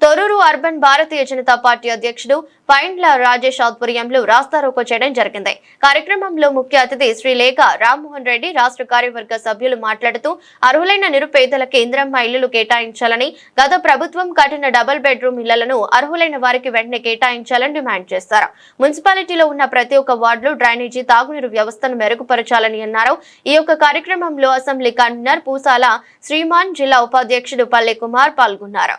Thorrur urban Bharatiya Janata party అధ్యక్షుడు పైండ్ల రాజేష్ ఆధ్వర్యంలో రాస్తారోకో చేయడం జరిగింది. కార్యక్రమంలో ముఖ్య అతిథి శ్రీ లేఖ రామ్మోహన్ రెడ్డి రాష్ట్ర కార్యవర్గ సభ్యులు మాట్లాడుతూ అర్హులైన నిరుపేదల కేంద్రమ్మ ఇళ్ళు కేటాయించాలని గత ప్రభుత్వం కట్టిన డబుల్ బెడ్రూమ్ ఇళ్ళను అర్హులైన వారికి వెంటనే కేటాయించాలని డిమాండ్ చేశారు. మున్సిపాలిటీలో ఉన్న ప్రతి ఒక్క వార్డులో డ్రైనేజీ తాగునీరు వ్యవస్థను మెరుగుపరచాలని అన్నారు. ఈ యొక్క కార్యక్రమంలో అసెంబ్లీ కన్వీనర్ పూసాల శ్రీమాన్ జిల్లా ఉపాధ్యక్షుడు పల్లె కుమార్ పాల్గొన్నారు.